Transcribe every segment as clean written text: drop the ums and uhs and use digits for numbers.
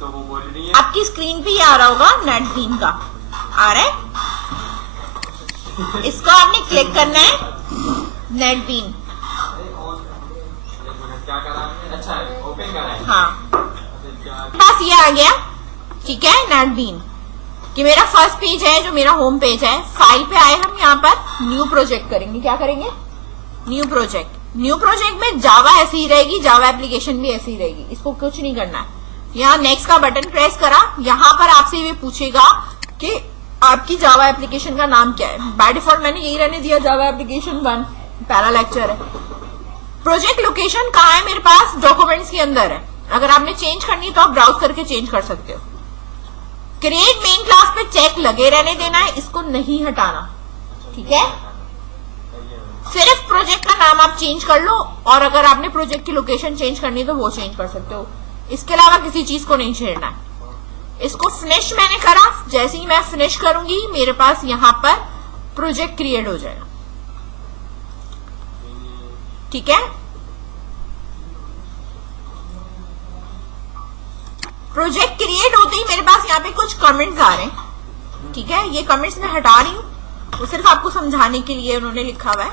तो वो बोल रही है आपकी स्क्रीन पे ये आ रहा होगा नेटबीन का, आ रहा है, इसको आपने क्लिक करना है नेटबीन। क्या करा? अच्छा ओपन करा है। हाँ बस ये आ गया, ठीक है, नेटबीन कि मेरा फर्स्ट पेज है जो मेरा होम पेज है। फाइल पे आए हम, यहाँ पर न्यू प्रोजेक्ट करेंगे। क्या करेंगे? New project. न्यू प्रोजेक्ट में जावा ऐसी ही रहेगी, जावा एप्लीकेशन भी ऐसी ही रहेगी, इसको कुछ नहीं करना है। यहाँ नेक्स्ट का बटन प्रेस करा, यहाँ पर आपसे ये पूछेगा कि आपकी जावा एप्लीकेशन का नाम क्या है। बाय डिफॉल्ट मैंने यही रहने दिया, जावा एप्लीकेशन 1, पहला लेक्चर है। प्रोजेक्ट लोकेशन कहाँ है मेरे पास? डॉक्यूमेंट्स के अंदर है। अगर आपने चेंज करनी तो आप ब्राउज करके चेंज कर सकते हो। क्रिएट मेन क्लास पे चेक लगे रहने देना है, इसको नहीं हटाना, ठीक है। सिर्फ प्रोजेक्ट का नाम आप चेंज कर लो, और अगर आपने प्रोजेक्ट की लोकेशन चेंज करनी तो वो चेंज कर सकते हो। इसके अलावा किसी चीज को नहीं छेड़ना है। इसको फिनिश मैंने करा, जैसे ही मैं फिनिश करूंगी मेरे पास यहाँ पर प्रोजेक्ट क्रिएट हो जाएगा, ठीक है। प्रोजेक्ट क्रिएट होते ही मेरे पास यहाँ पे कुछ कमेंट्स आ रहे हैं, ठीक है। ये कमेंट्स मैं हटा रही हूँ, वो सिर्फ आपको समझाने के लिए उन्होंने लिखा हुआ है।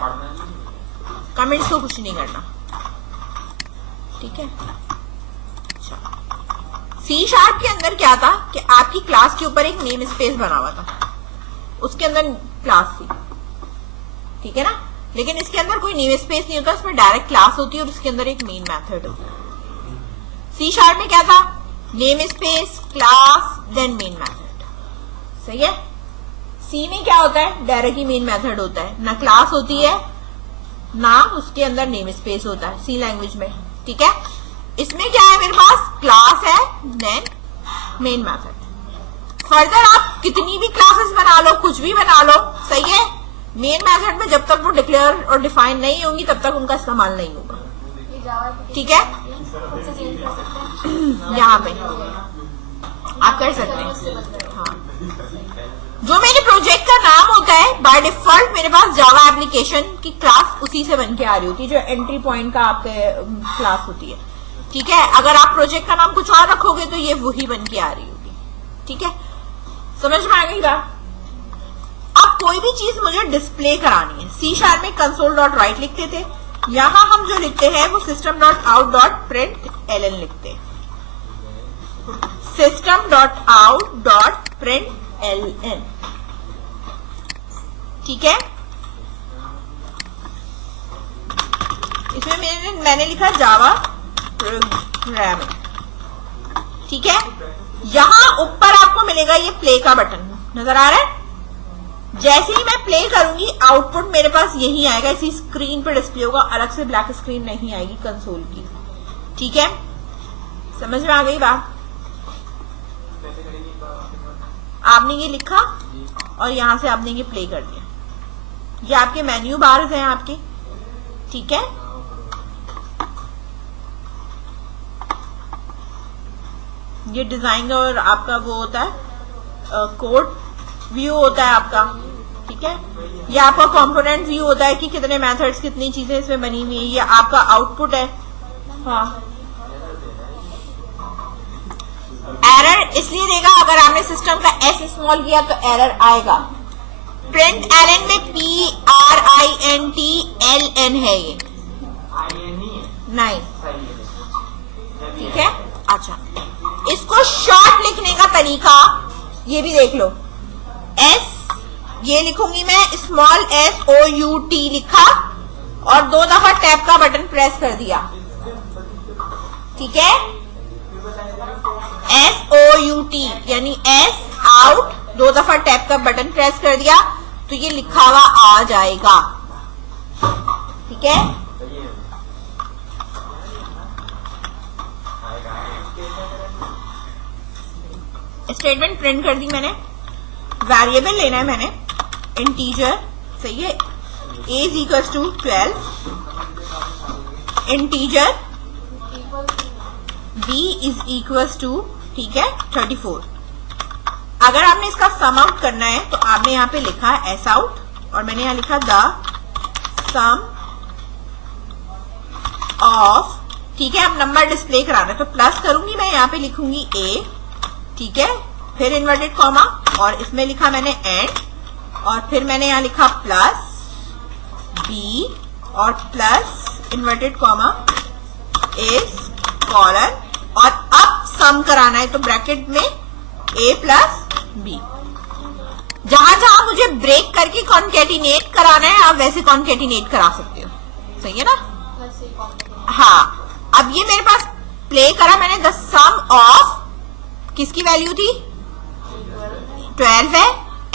कमेंट्स को कुछ नहीं करना, ठीक है। C# के अंदर क्या था कि आपकी क्लास के ऊपर एक नेम स्पेस बना हुआ था, उसके अंदर क्लास थी, ठीक है ना। लेकिन इसके अंदर कोई नेम स्पेस नहीं होता, इसमें डायरेक्ट क्लास होती है और उसके अंदर एक मेन मेथड होता है। C# में क्या था? Namespace, class, then main method, सही है। C में क्या होता है? डायरेक्ट ही मेन मेथड होता है, ना क्लास होती है ना उसके अंदर नेम स्पेस होता है C लैंग्वेज में, ठीक है। इसमें क्या है? मेरे पास क्लास है, देन मेन मेथड। फर्दर आप कितनी भी क्लासेस बना लो, कुछ भी बना लो, सही है। मेन मेथड में जब तक वो डिक्लेयर और डिफाइन नहीं होंगी तब तक उनका इस्तेमाल नहीं होगा, ठीक है। यहाँ पे आप कर सकते हैं, हाँ। जो मेरे प्रोजेक्ट का नाम होता है बाय डिफॉल्ट मेरे पास जावा एप्लीकेशन की क्लास उसी से बन के आ रही होती है, जो एंट्री पॉइंट का आपके क्लास होती है, ठीक है। अगर आप प्रोजेक्ट का नाम कुछ और रखोगे तो ये वही बन के आ रही होगी, ठीक है। समझ में आ गई बात? अब कोई भी चीज मुझे डिस्प्ले करानी है, C# में console.write लिखते थे, यहां हम जो लिखते हैं वो system.out.println लिखते हैं, system.out.println, ठीक है। इसमें मैंने लिखा जावा प्रोग्राम, ठीक है। यहां ऊपर आपको मिलेगा ये प्ले का बटन, नजर आ रहा है। जैसे ही मैं प्ले करूंगी आउटपुट मेरे पास यही आएगा, इसी स्क्रीन पे डिस्प्ले होगा, अलग से ब्लैक स्क्रीन नहीं आएगी कंसोल की, ठीक है। समझ में आ गई बात? आपने ये लिखा और यहां से आपने ये प्ले कर दिया, ये आपके मेन्यू बार्स हैं आपके, ठीक है। ये डिजाइन और आपका वो होता है कोड व्यू होता है आपका, ठीक है। ये आपका कंपोनेंट व्यू होता है कि कितने मेथड्स, कितनी चीजें इसमें बनी हुई है। ये आपका आउटपुट है, हाँ। एरर इसलिए देगा अगर आपने सिस्टम का S स्मॉल किया तो एरर आएगा। println में PRINTLN है, ये नहीं, ठीक है। अच्छा, इसको शॉर्ट लिखने का तरीका ये भी देख लो। S ये लिखूंगी मैं, स्मॉल SOUT लिखा और 2 दफा टैब का बटन प्रेस कर दिया, ठीक है। SOUT यानी S आउट, 2 दफा टैब का बटन प्रेस कर दिया तो ये लिखा हुआ आ जाएगा, ठीक है। स्टेटमेंट प्रिंट कर दी मैंने। वेरिएबल लेना है मैंने इंटीजर, सही है। A is equal to 12, integer B is equal to, ठीक है, 34। अगर आपने इसका सम आउट करना है तो आपने यहाँ पे लिखा है S आउट और मैंने यहाँ लिखा द सम ऑफ ठीक है, अब नंबर डिस्प्ले कराना है तो प्लस करूंगी मैं, यहाँ पे लिखूंगी ए, ठीक है, फिर इन्वर्टेड कॉमा और इसमें लिखा मैंने एंड और फिर मैंने यहाँ लिखा प्लस बी और प्लस इन्वर्टेड कॉमा इस कॉलन और अब सम कराना है तो ब्रैकेट में ए प्लस बी। जहां जहां मुझे ब्रेक करके कॉन्केटिनेट कराना है आप वैसे कॉन्केटिनेट करा सकते हो, सही है ना? हाँ, अब ये मेरे पास प्ले करा मैंने, द सम ऑफ किसकी वैल्यू थी 12 है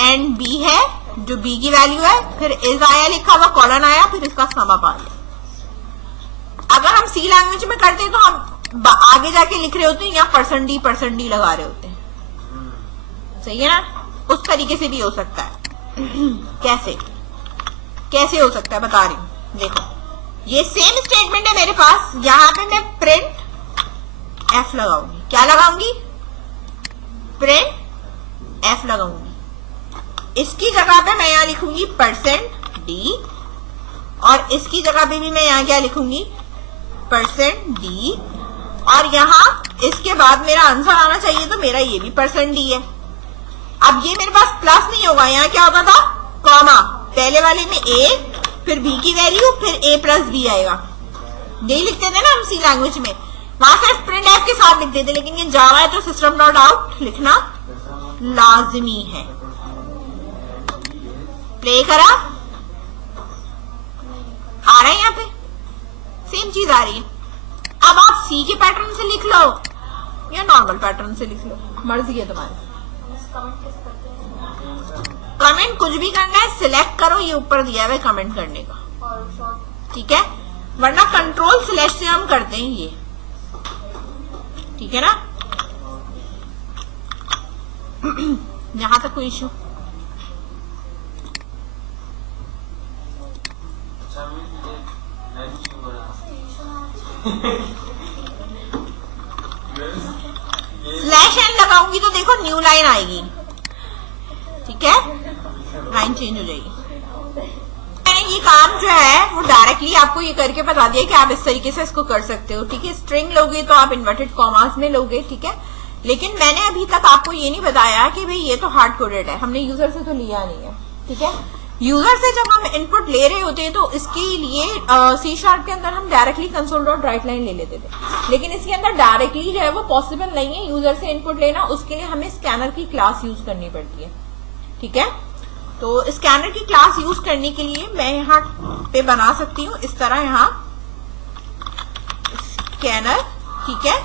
एंड बी है जो बी की वैल्यू है, फिर इज आया लिखा हुआ कॉलन आया, फिर इसका सम अप आ गया। अगर हम सी लैंग्वेज में करते हैं तो हम आगे जाके लिख रहे होते हैं, यहाँ परसेंट डी लगा रहे होते हैं, सही है ना? उस तरीके से भी हो सकता है। कैसे हो सकता है बता रही हूं, देखो ये सेम स्टेटमेंट है मेरे पास, यहां पे मैं प्रिंट एफ लगाऊंगी, क्या लगाऊंगी? प्रिंट एफ लगाऊंगी। इसकी जगह पे मैं यहां लिखूंगी %d और इसकी जगह पे भी मैं यहां क्या लिखूंगी %d और यहां इसके बाद मेरा आंसर आना चाहिए तो मेरा ये भी %d है। अब ये मेरे पास प्लस नहीं होगा, यहाँ क्या होता था कॉमा, पहले वाले में ए फिर बी की वैल्यू फिर ए प्लस बी आएगा, यही लिखते थे ना हम सी लैंग्वेज में, वहां सिर्फ प्रिंट एफ के साथ लिखते थे, लेकिन ये जावा है तो सिस्टम डॉट आउट लिखना लाजमी है। प्ले करा आ रहा है, यहाँ पे सेम चीज आ रही है। अब आप सी के पैटर्न से लिख लो या नॉर्मल पैटर्न से लिख लो, मर्जी है तुम्हारी। कमेंट कुछ भी करना है सिलेक्ट करो, ये ऊपर दिया है कमेंट करने का, ठीक है, वरना कंट्रोल स्लैश से हम करते हैं ये, ठीक है ना? यहां तक कोई इश्यू? स्लैश एंड लगाऊंगी तो देखो न्यू लाइन आएगी, ठीक है, लाइन चेंज हो जाएगी। मैंने ये काम जो है वो डायरेक्टली आपको ये करके बता दिया कि आप इस तरीके से इसको कर सकते हो, ठीक है। स्ट्रिंग लोगे तो आप इन्वर्टेड कॉमास में लोगे, ठीक है, लेकिन मैंने अभी तक आपको ये नहीं बताया कि भाई ये तो हार्ड कोडेड है, हमने यूजर से तो लिया नहीं है, ठीक है। यूजर से जब हम इनपुट ले रहे होते हैं तो इसके लिए सी शार्प के अंदर हम directly console dot right line ले लेते थे, लेकिन इसके अंदर डायरेक्टली जो है वो पॉसिबल नहीं है यूजर से इनपुट लेना, उसके लिए हमें स्कैनर की क्लास यूज करनी पड़ती है, ठीक है। तो स्कैनर की क्लास यूज करने के लिए मैं यहाँ पे बना सकती हूँ इस तरह, यहाँ स्कैनर, ठीक है,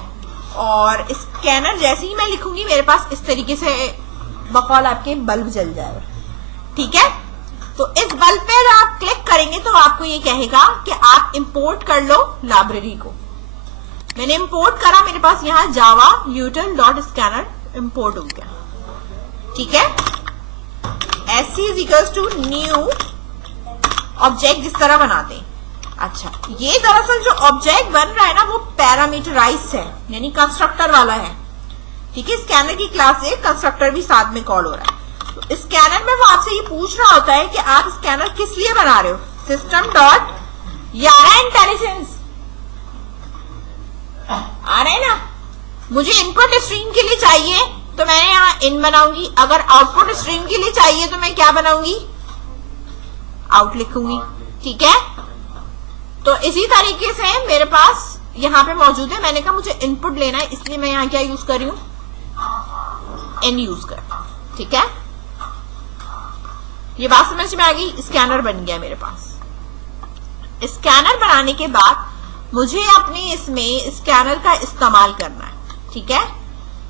और स्कैनर जैसे ही मैं लिखूंगी मेरे पास इस तरीके से बकौल आपके बल्ब जल जाएगा, ठीक है। तो इस बल्ब पे जब आप क्लिक करेंगे तो आपको ये कहेगा कि आप इंपोर्ट कर लो लाइब्रेरी को। मैंने इंपोर्ट करा, मेरे पास यहाँ Java util dot scanner import हो गया, ठीक है। sc is equals to new object, जिस तरह बनाते हैं। अच्छा, ये दरअसल जो ऑब्जेक्ट बन रहा है ना वो पैरामीटराइज्ड है, यानी कंस्ट्रक्टर वाला है, ठीक है। स्कैनर की क्लास से कंस्ट्रक्टर भी साथ में कॉल हो रहा है। तो स्कैनर में वो आपसे ये पूछ रहा होता है कि आप स्कैनर किस लिए बना रहे हो, सिस्टम डॉट यारा इंटेलिजेंस आ रहा है ना, मुझे इनपुट स्ट्रीम के लिए चाहिए तो मैं यहाँ इन बनाऊंगी, अगर आउटपुट स्ट्रीम के लिए चाहिए तो मैं क्या बनाऊंगी, आउट लिखूंगी, ठीक है। तो इसी तरीके से मेरे पास यहाँ पे मौजूद है, मैंने कहा मुझे इनपुट लेना है इसलिए मैं यहाँ क्या यूज कर रही हूँ, इन यूज कर, ठीक है। ये बात समझ में आ गई, स्कैनर बन गया मेरे पास। स्कैनर बनाने के बाद मुझे अपने इसमें स्कैनर का इस्तेमाल करना है, ठीक है।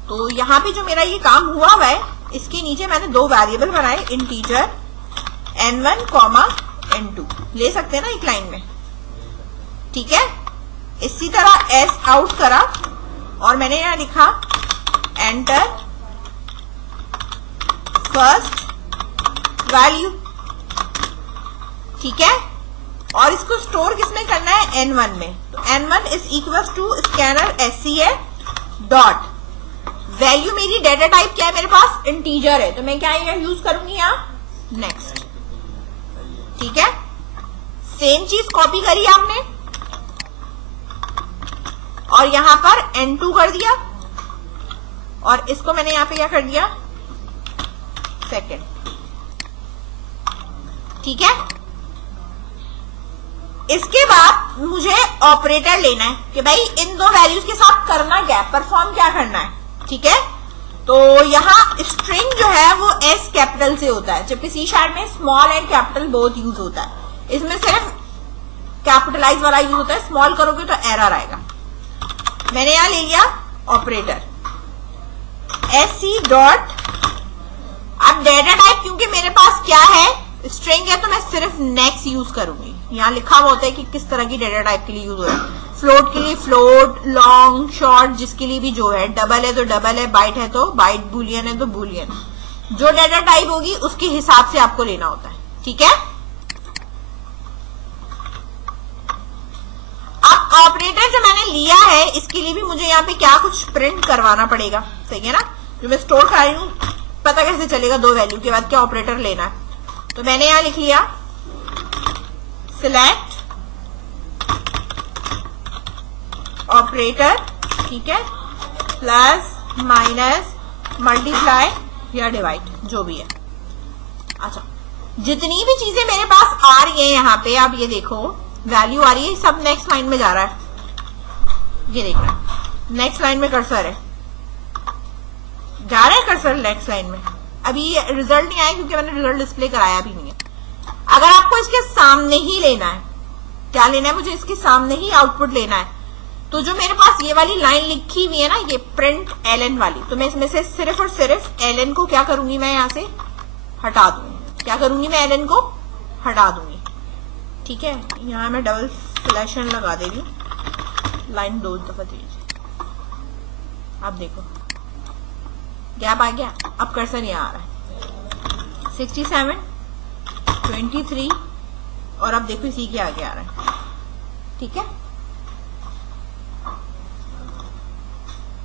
तो यहाँ पे जो मेरा ये काम हुआ हुआ है, इसके नीचे मैंने दो वेरिएबल बनाए, इंटीजर n1, n2 ले सकते हैं ना एक लाइन में, ठीक है। इसी तरह s आउट करा और मैंने यहाँ लिखा एंटर फर्स्ट वैल्यू, ठीक है। और इसको स्टोर किसमें करना है, n1 में। तो n1 is equal to scanner sca dot value, मेरी डेटा टाइप क्या है मेरे पास, इंटीजर है, तो मैं क्या यूज करूंगी यहाँ नेक्स्ट, ठीक है। सेम चीज कॉपी करी आपने, और यहां पर N2 कर दिया, और इसको मैंने यहां पे क्या कर दिया, सेकेंड। ठीक है, इसके बाद मुझे ऑपरेटर लेना है कि भाई इन दो वैल्यूज के साथ करना क्या है, परफॉर्म क्या करना है। ठीक है, तो यहां स्ट्रिंग जो है वो एस कैपिटल से होता है, जबकि सी शार्प में स्मॉल एंड कैपिटल बहुत यूज होता है। इसमें सिर्फ कैपिटलाइज वाला यूज होता है, स्मॉल करोगे तो एरर आएगा। मैंने यहां ले लिया ऑपरेटर एस सी डॉट। अब डेटा टाइप क्योंकि मेरे पास क्या है, स्ट्रिंग है, तो मैं सिर्फ नेक्स्ट यूज करूंगी। यहां लिखा हुआ होता है कि किस तरह की डेटा टाइप के लिए यूज हो रहा है। फ्लोट के लिए फ्लोट, लॉन्ग, शॉर्ट, जिसके लिए भी जो है, डबल है तो डबल है, बाइट है तो बाइट, बुलियन है तो बुलियन, जो डेटा टाइप होगी उसके हिसाब से आपको लेना होता है। ठीक है, अब ऑपरेटर जो मैंने लिया है इसके लिए भी मुझे यहाँ पे क्या कुछ प्रिंट करवाना पड़ेगा। सही है ना, जो मैं स्टोर कर रही हूँ, पता कैसे चलेगा दो वैल्यू के बाद क्या ऑपरेटर लेना है। तो मैंने यहां लिख लिया सिलेक्ट ऑपरेटर, ठीक है, प्लस माइनस मल्टीप्लाई या डिवाइड, जो भी है। अच्छा, जितनी भी चीजें मेरे पास आ रही है यहाँ पे, आप ये देखो वैल्यू आ रही है, सब नेक्स्ट लाइन में जा रहा है। ये देखना, नेक्स्ट लाइन में कर्सर है, जा रहा है कर्सर नेक्स्ट लाइन में। अभी रिजल्ट नहीं आया क्योंकि मैंने रिजल्ट डिस्प्ले कराया भी नहीं है। अगर आपको इसके सामने ही लेना है, क्या लेना है, मुझे इसके सामने ही आउटपुट लेना है, तो जो मेरे पास ये वाली लाइन लिखी हुई है ना, ये प्रिंट एलएन वाली, तो मैं इसमें से सिर्फ और सिर्फ एलएन को क्या करूंगी, मैं यहां से हटा दूंगी। क्या करूंगी, मैं एलएन को हटा दूंगी। ठीक है, यहां मैं डबल स्लैशन लगा दे रही हूं, लाइन 2 दफा तेज। अब देखो गैप आ गया, अब कर्सर यहां आ रहा है 67, 23, और अब देखो इसी के आगे आ रहा है। ठीक है,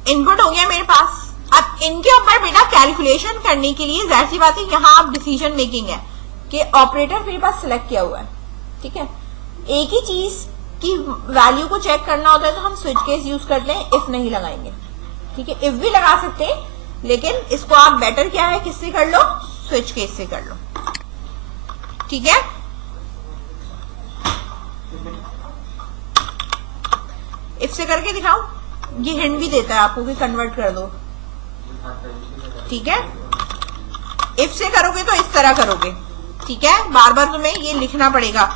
इनपुट हो गया मेरे पास। अब इनके ऊपर बेटा कैलकुलेशन करने के लिए जाहिर सी बात है, यहां आप डिसीजन मेकिंग है कि ऑपरेटर मेरे पास सिलेक्ट किया हुआ है। ठीक है, एक ही चीज की वैल्यू को चेक करना होता है तो हम स्विच केस यूज करते हैं, इफ नहीं लगाएंगे। ठीक है, इफ भी लगा सकते हैं, लेकिन इसको आप बेटर क्या है, किससे कर लो, स्विच केस से कर लो। ठीक है, इफ से करके दिखाऊं, ये हिंट भी देता है आपको कि कन्वर्ट कर दो। ठीक है, इफ से करोगे तो इस तरह करोगे। ठीक है, बार बार तुम्हें ये लिखना पड़ेगा।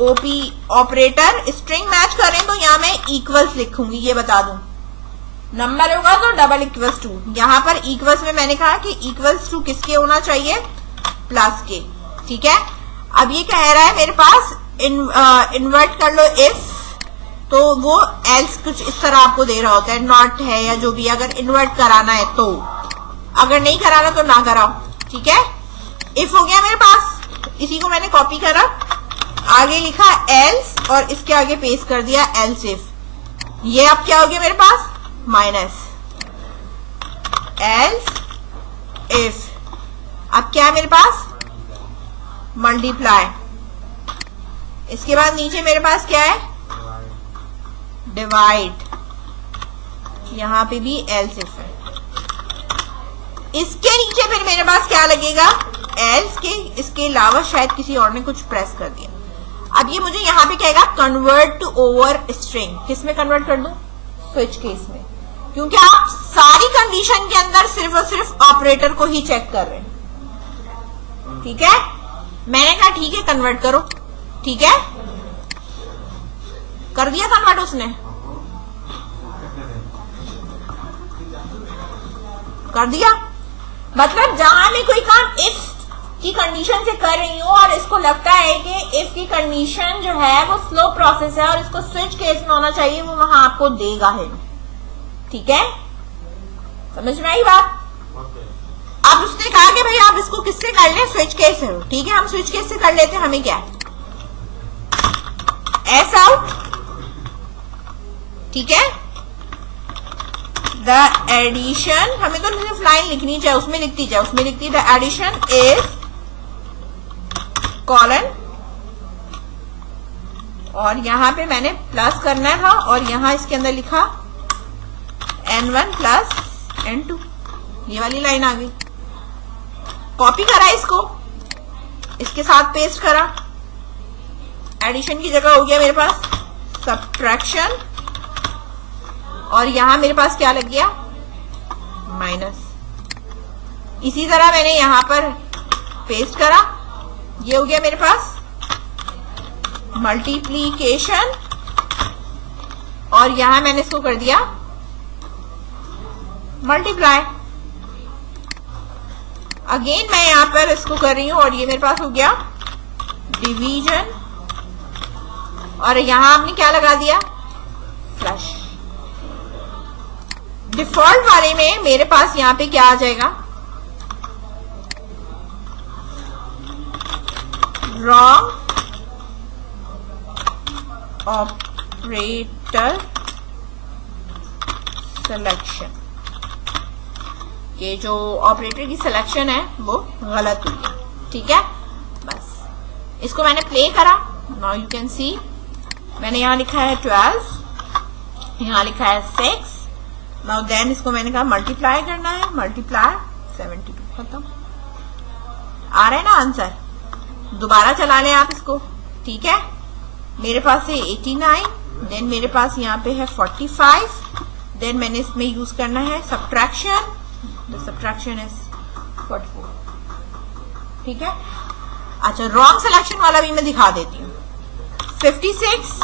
ओपी ऑपरेटर स्ट्रिंग मैच करें तो यहां मैं इक्वल्स लिखूंगी, ये बता दूं। नंबर होगा तो डबल इक्वल्स टू, यहां पर इक्वल्स में मैंने कहा कि इक्वल्स टू किसके होना चाहिए, प्लस के। ठीक है, अब ये कह रहा है मेरे पास इन्वर्ट कर लो इफ, तो वो एल्स कुछ इस तरह आपको दे रहा होता है, नॉट है या जो भी, अगर इन्वर्ट कराना है तो, अगर नहीं कराना तो ना कराओ। ठीक है, इफ हो गया मेरे पास, इसी को मैंने कॉपी करा, आगे लिखा एल्स और इसके आगे पेस्ट कर दिया एल्स इफ। ये अब क्या हो गया मेरे पास, माइनस एल्स इफ। अब क्या है मेरे पास, मल्टीप्लाई। इसके बाद नीचे मेरे पास क्या है, डिवाइड। यहां पे भी एल्स इफ है। इसके नीचे फिर मेरे पास क्या लगेगा, एल्स के, इसके अलावा शायद किसी और ने कुछ प्रेस कर दिया। अब ये मुझे यहां पे कहेगा कन्वर्ट टू ओवर स्ट्रिंग, किसमें कन्वर्ट कर दूं, स्विच केस में, क्योंकि आप सारी कंडीशन के अंदर सिर्फ और सिर्फ ऑपरेटर को ही चेक कर रहे हैं। ठीक है, मैंने कहा ठीक है कन्वर्ट करो। ठीक है, कर दिया कन्वर्ट उसने, कर दिया। मतलब जहां मैं कोई काम इफ की कंडीशन से कर रही हूं और इसको लगता है कि इफ की कंडीशन जो है वो स्लो प्रोसेस है और इसको स्विच केस में होना चाहिए, वो वहां आपको देगा है। ठीक है, समझ में आई बात। अब उसने कहा कि भाई आप इसको किससे कर लें, स्विच केस से। ठीक है, हम स्विच केस से कर लेते हैं। हमें क्या है, एस आउट। ठीक है, द एडिशन, हमें तो सिर्फ लाइन लिखनी चाहिए, उसमें लिखती जाए, उसमें लिखती द एडिशन इज कॉलन, और यहां पे मैंने प्लस करना था और यहां इसके अंदर लिखा n1 प्लस n2, ये वाली लाइन आ गई। कॉपी करा इसको, इसके साथ पेस्ट करा, एडिशन की जगह हो गया मेरे पास सब्ट्रैक्शन, और यहां मेरे पास क्या लग गया, माइनस। इसी तरह मैंने यहां पर पेस्ट करा, ये हो गया मेरे पास मल्टीप्लीकेशन, और यहां मैंने इसको कर दिया मल्टीप्लाई। अगेन मैं यहां पर इसको कर रही हूं, और ये मेरे पास हो गया डिवीजन, और यहां आपने क्या लगा दिया, फ्लश। डिफॉल्ट वाले में मेरे पास यहां पे क्या आ जाएगा, रॉन्ग ऑपरेटर सिलेक्शन। ये जो ऑपरेटर की सिलेक्शन है वो गलत हुई है, ठीक है। बस इसको मैंने प्ले करा, नाउ यू कैन सी मैंने यहां लिखा है 12, यहां लिखा है 6। नाउ देन इसको मैंने कहा मल्टीप्लाई करना है, मल्टीप्लाई 72, खत्म। आ रहा है ना आंसर, दोबारा चला लें आप इसको, ठीक है। मेरे पास है 89, देन मेरे पास यहाँ पे है 45, देन मैंने इसमें यूज करना है सब्ट्रैक्शन, द सब्ट्रैक्शन इज 44, ठीक है। अच्छा, रॉन्ग सिलेक्शन वाला भी मैं दिखा देती हूँ, 56,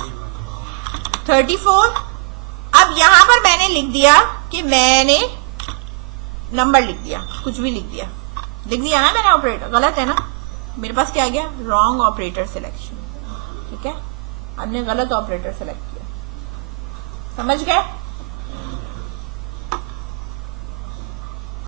34। अब यहां पर मैंने लिख दिया कि मैंने नंबर लिख दिया, कुछ भी लिख दिया ना मैंने, ऑपरेटर गलत है ना, मेरे पास क्या आ गया, रॉन्ग ऑपरेटर सिलेक्शन, ठीक है। हमने गलत ऑपरेटर सेलेक्ट किया, समझ गए।